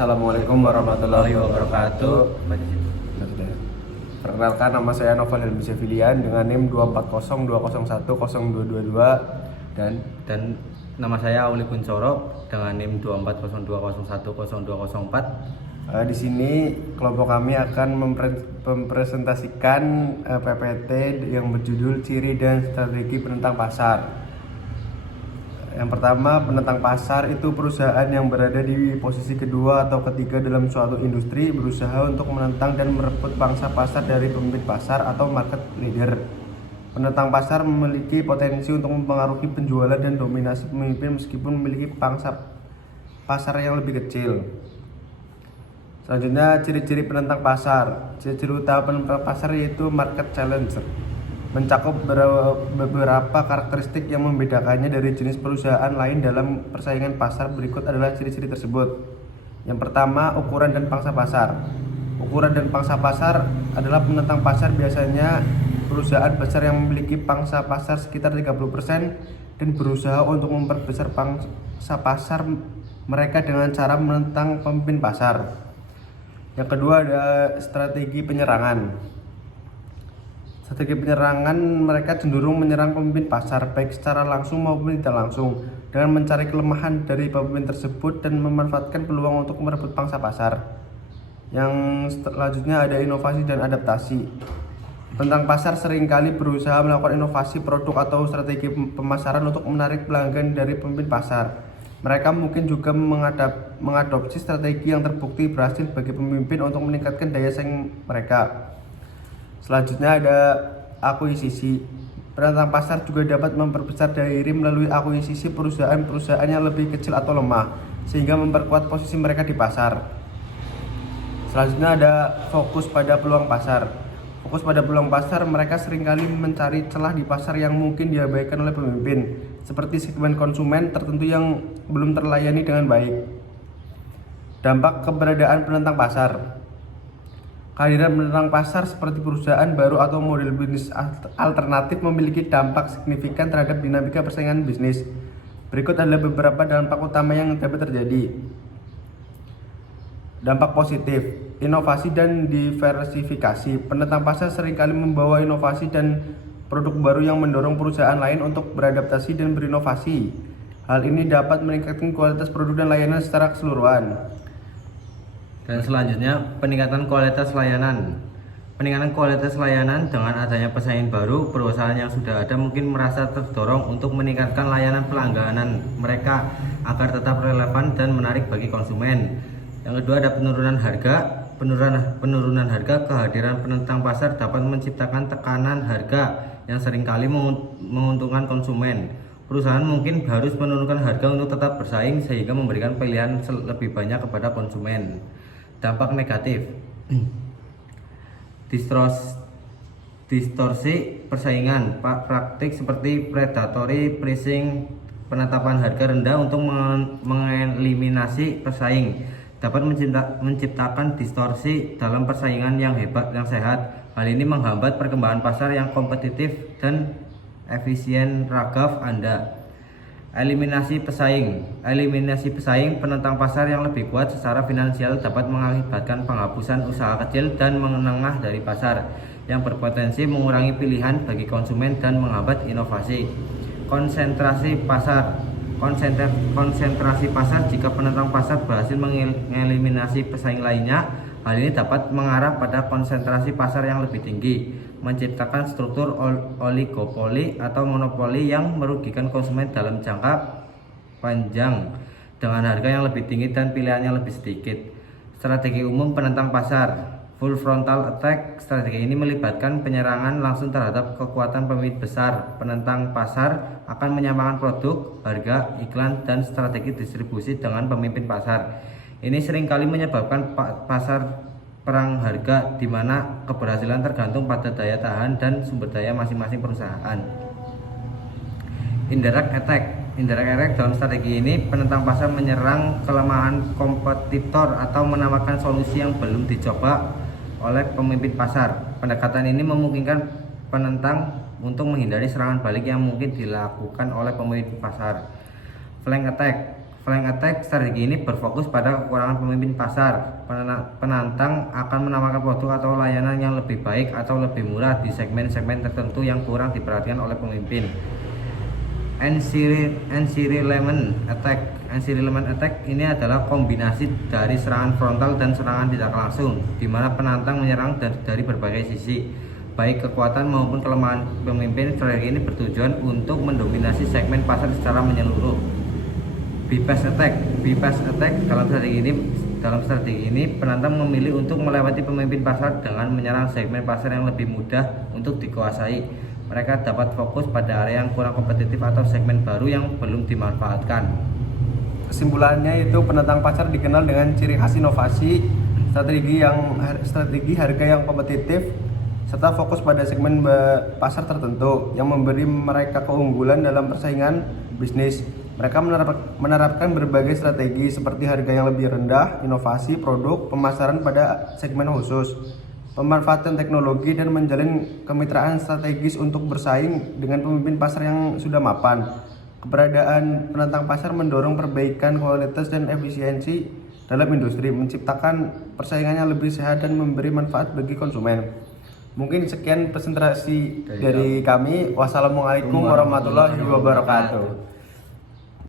Assalamualaikum warahmatullahi wabarakatuh. Sudah. Perkenalkan, nama saya Novel Helmi Sevilian dengan NIM 24020010222 dan nama saya Auli Kuncoro dengan NIM 24020010204. Di sini kelompok kami akan mempresentasikan PPT yang berjudul Ciri dan Strategi Penentang Pasar. Yang pertama, penentang pasar itu perusahaan yang berada di posisi kedua atau ketiga dalam suatu industri, berusaha untuk menentang dan merebut pangsa pasar dari pemimpin pasar atau market leader. Penentang pasar memiliki potensi untuk mempengaruhi penjualan dan dominasi pemimpin meskipun memiliki pangsa pasar yang lebih kecil. Selanjutnya, ciri-ciri penentang pasar. Ciri-ciri utama penentang pasar yaitu market challenger, mencakup beberapa karakteristik yang membedakannya dari jenis perusahaan lain dalam persaingan pasar. Berikut adalah ciri-ciri tersebut. Yang pertama, ukuran dan pangsa pasar. Ukuran dan pangsa pasar adalah penentang pasar biasanya perusahaan besar yang memiliki pangsa pasar sekitar 30% dan berusaha untuk memperbesar pangsa pasar mereka dengan cara menentang pemimpin pasar. Yang kedua ada strategi penyerangan. Strategi penyerangan, mereka cenderung menyerang pemimpin pasar baik secara langsung maupun tidak langsung dengan mencari kelemahan dari pemimpin tersebut dan memanfaatkan peluang untuk merebut pangsa pasar. Yang selanjutnya ada inovasi dan adaptasi. Penentang pasar seringkali berusaha melakukan inovasi produk atau strategi pemasaran untuk menarik pelanggan dari pemimpin pasar. Mereka mungkin juga mengadopsi strategi yang terbukti berhasil bagi pemimpin untuk meningkatkan daya saing mereka. Selanjutnya ada akuisisi. Penentang pasar juga dapat memperbesar daya saing melalui akuisisi perusahaan-perusahaan yang lebih kecil atau lemah, sehingga memperkuat posisi mereka di pasar. Selanjutnya ada fokus pada peluang pasar. Fokus pada peluang pasar, mereka seringkali mencari celah di pasar yang mungkin diabaikan oleh pemimpin, seperti segmen konsumen tertentu yang belum terlayani dengan baik. Dampak keberadaan penentang pasar. Kehadiran penentang pasar seperti perusahaan baru atau model bisnis alternatif memiliki dampak signifikan terhadap dinamika persaingan bisnis. Berikut adalah beberapa dampak utama yang dapat terjadi. Dampak positif, inovasi dan diversifikasi. Penentang pasar seringkali membawa inovasi dan produk baru yang mendorong perusahaan lain untuk beradaptasi dan berinovasi. Hal ini dapat meningkatkan kualitas produk dan layanan secara keseluruhan. Dan selanjutnya, peningkatan kualitas layanan. Peningkatan kualitas layanan dengan adanya pesaing baru, perusahaan yang sudah ada mungkin merasa terdorong untuk meningkatkan layanan pelangganan mereka agar tetap relevan dan menarik bagi konsumen. Yang kedua ada penurunan harga. Penurunan harga, kehadiran penentang pasar dapat menciptakan tekanan harga yang seringkali menguntungkan konsumen. Perusahaan mungkin harus menurunkan harga untuk tetap bersaing sehingga memberikan pilihan lebih banyak kepada konsumen. Dampak negatif, distorsi persaingan, praktik seperti predatory pricing, penetapan harga rendah untuk mengeliminasi pesaing dapat menciptakan distorsi dalam persaingan yang sehat. Hal ini menghambat perkembangan pasar yang kompetitif dan efisien ragaf Anda. Eliminasi pesaing, penentang pasar yang lebih kuat secara finansial dapat mengakibatkan penghapusan usaha kecil dan menengah dari pasar yang berpotensi mengurangi pilihan bagi konsumen dan menghambat inovasi. Konsentrasi pasar, jika penentang pasar berhasil mengeliminasi pesaing lainnya, hal ini dapat mengarah pada konsentrasi pasar yang lebih tinggi, menciptakan struktur oligopoli atau monopoli yang merugikan konsumen dalam jangka panjang dengan harga yang lebih tinggi dan pilihannya lebih sedikit. Strategi umum penentang pasar. Full frontal attack. Strategi ini melibatkan penyerangan langsung terhadap kekuatan pemimpin besar. Penentang pasar akan menyamakan produk, harga, iklan, dan strategi distribusi dengan pemimpin pasar. Ini seringkali menyebabkan pasar perang harga, di mana keberhasilan tergantung pada daya tahan dan sumber daya masing-masing perusahaan. Indirect attack. Dalam strategi ini, penentang pasar menyerang kelemahan kompetitor atau menawarkan solusi yang belum dicoba oleh pemimpin pasar. Pendekatan ini memungkinkan penentang untuk menghindari serangan balik yang mungkin dilakukan oleh pemimpin pasar. Flank attack. Flank attack, strategi ini berfokus pada kekurangan pemimpin pasar. Penantang akan menawarkan produk atau layanan yang lebih baik atau lebih murah di segmen-segmen tertentu yang kurang diperhatikan oleh pemimpin. Encirclement attack ini adalah kombinasi dari serangan frontal dan serangan tidak langsung, di mana penantang menyerang dari berbagai sisi, baik kekuatan maupun kelemahan pemimpin. Strategi ini bertujuan untuk mendominasi segmen pasar secara menyeluruh. Bypass attack dalam strategi ini penantang memilih untuk melewati pemimpin pasar dengan menyerang segmen pasar yang lebih mudah untuk dikuasai. Mereka dapat fokus pada area yang kurang kompetitif atau segmen baru yang belum dimanfaatkan. Kesimpulannya itu penantang pasar dikenal dengan ciri khas inovasi, strategi harga yang kompetitif, serta fokus pada segmen pasar tertentu yang memberi mereka keunggulan dalam persaingan bisnis. Mereka menerapkan berbagai strategi seperti harga yang lebih rendah, inovasi produk, pemasaran pada segmen khusus, pemanfaatan teknologi, dan menjalin kemitraan strategis untuk bersaing dengan pemimpin pasar yang sudah mapan. Keberadaan penantang pasar mendorong perbaikan kualitas dan efisiensi dalam industri, menciptakan persaingan yang lebih sehat dan memberi manfaat bagi konsumen. Mungkin sekian presentasi dari kami. Wassalamualaikum warahmatullahi wabarakatuh.